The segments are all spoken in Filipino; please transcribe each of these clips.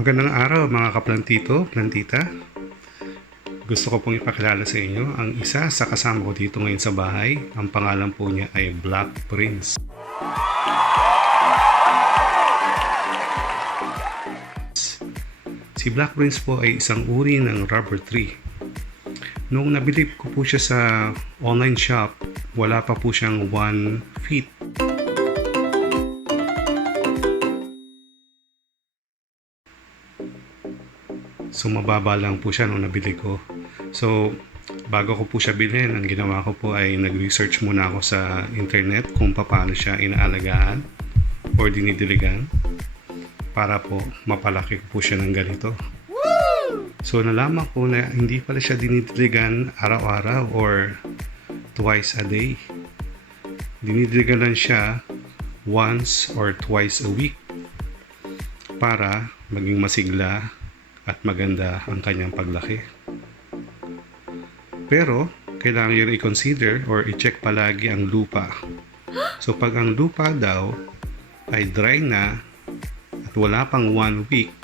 Magandang araw mga kaplantito, plantita. Gusto ko pong ipakilala sa inyo ang isa sa kasama ko dito ngayon sa bahay. Ang pangalan po niya ay Black Prince. Si Black Prince po ay isang uri ng rubber tree. Nung nabili ko po siya sa online shop, wala pa po siyang 1 feet. So mababa lang po siya nung nabili ko. So bago ko po siya bilhin, ang ginawa ko po ay nag-research muna ako sa internet kung paano siya inaalagaan or dinidiligan para po mapalaki ko po siya ng ganito. So nalaman ko na hindi pala siya dinidiligan araw-araw or twice a day. Dinidiligan lang siya once or twice a week para maging masigla at maganda ang kanyang paglaki. Pero kailangan nyo i-consider or i-check palagi ang lupa. So pag ang lupa daw ay dry na at wala pang 1 week,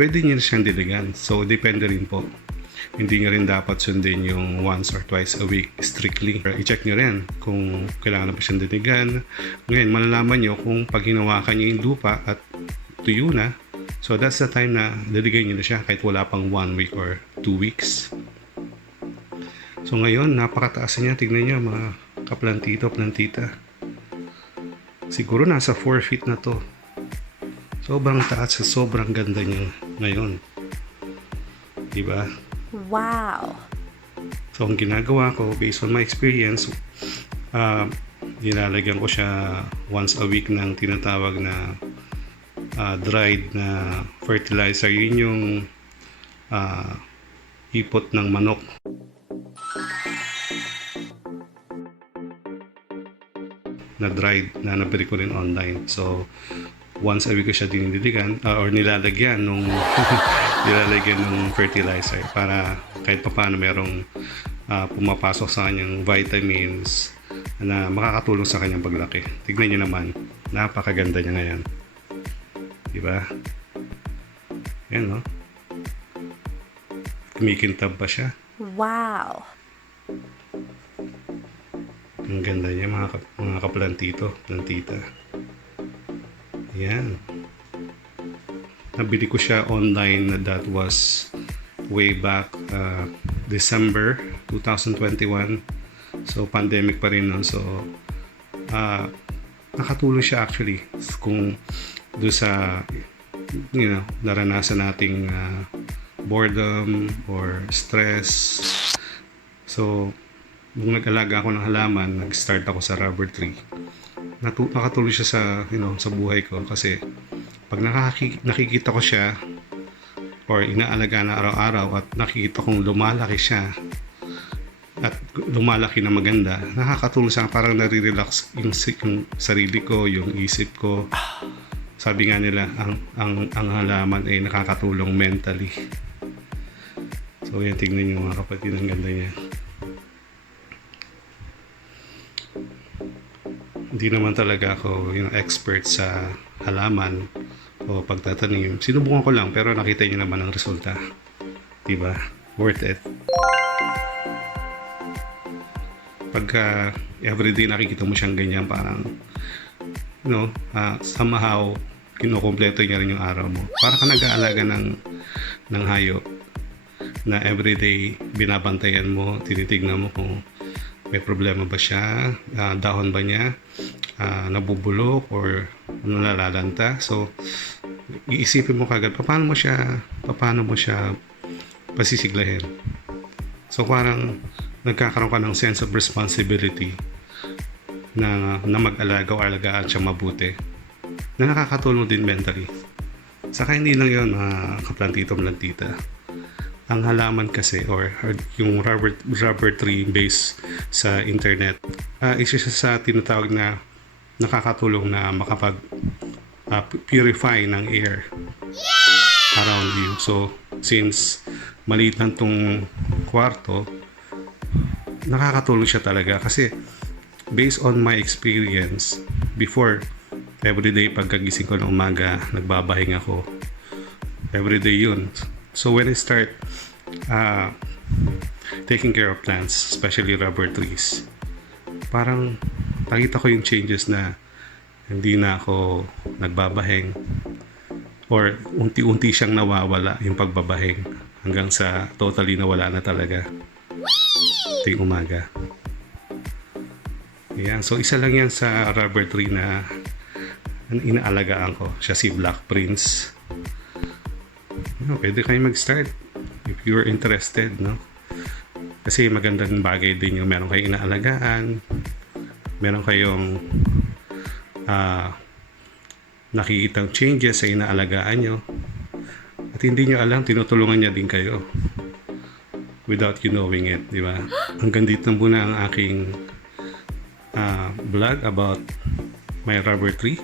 pwede nyo siyang diligan. So depende rin po. Hindi nyo rin dapat sundin yung once or twice a week strictly. I-check nyo rin kung kailangan na pa siyang diligan. Ngayon malalaman nyo kung pag hinawakan nyo yung lupa at tuyo na, so that's the time na liligay nyo na siya kahit wala pang 1 week or 2 weeks. So ngayon, napakataas niya. Tignan nyo mga kaplantito, plantita. Siguro nasa 4 feet na to. Sobrang taas sa sobrang ganda niya ngayon. Diba? Wow! So ang ginagawa ko, based on my experience, nilalagyan ko siya once a week ng tinatawag na dried na fertilizer. Yun yung ipot ng manok. Na dried na nabili ko rin online. So once a week ko siya dinidiligan or nilalagyan nung nilalagyan ng fertilizer para kahit paano merong pumapasok sa kanyang vitamins na makakatulong sa kanyang paglaki. Tignan niyo naman, napakaganda niya ngayon. Diba? Yan, no? Kumikintab pa siya. Wow! Ang ganda niya mga kaplantito, plantita. Yan. Nabili ko siya online na that was way back December 2021. So pandemic pa rin noon. So nakatulong siya actually kung do sa naranasan nating boredom or stress. So nung nag-alaga ako ng halaman, nag-start ako sa rubber tree. Nakatulong siya sa sa buhay ko kasi pag nakikita ko siya or inaalaga na araw-araw at nakikita kong lumalaki siya at lumalaki na maganda, nakakatulong siya, parang nare-relax yung sarili ko, yung isip ko. Sabi nga nila, ang halaman ay nakakatulong mentally. So yan, tignan niyo mga kapatid, ang ganda niya. Hindi naman talaga ako yung expert sa halaman o pagtatanim. Sinubukan ko lang pero nakita niyo naman ang resulta. Diba? Worth it. Pagka everyday nakikita mo siyang ganyan, parang somehow kinukumpleto niya rin yung araw mo. Para ka nag-aalaga ng hayop na everyday binabantayan mo, tinitignan mo kung may problema ba siya, dahon ba niya, nabubulok or nalalanta. So iisipin mo kagad paano mo siya pasisiglahin. So parang nagkakaroon ka ng sense of responsibility na mag-alaga o alagaan siya mabuti, na nakakatulong din mentally. Saka hindi lang yun mga kaplantito-plantita. Ang halaman kasi or yung rubber tree based sa internet, isa siya sa tinatawag na nakakatulong na makapag purify ng air around you. So since maliit lang tong kwarto, nakakatulong siya talaga kasi based on my experience before, everyday pagkagising ko ng umaga, nagbabahinga ako. Everyday yun. So when I start taking care of plants, especially rubber trees, parang nakita ko yung changes na hindi na ako nagbabahing or unti-unti siyang nawawala yung pagbabahing hanggang sa totally nawala na talaga ting umaga. Ayan, so isa lang yan sa rubber tree na inaalagaan ko. Siya si Black Prince. Pwede kayo mag-start if you're interested, no? Kasi magandang bagay din yung meron kayong inaalagaan, meron kayong nakikitang changes sa inaalagaan nyo, at hindi nyo alam, tinutulungan niya din kayo without you knowing it, di ba? Hanggang dito muna ang aking vlog about my rubber tree.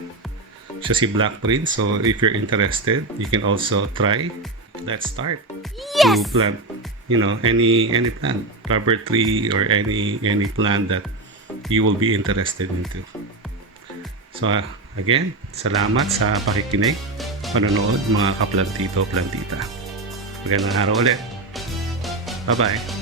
Siya si Black Prince. So if you're interested, you can also try. Let's start to plant, any plant, rubber tree or any plant that you will be interested into. So again, salamat sa pakikinig, panonood mga kaplantito, plantita. Magandang araw ulit. Bye-bye.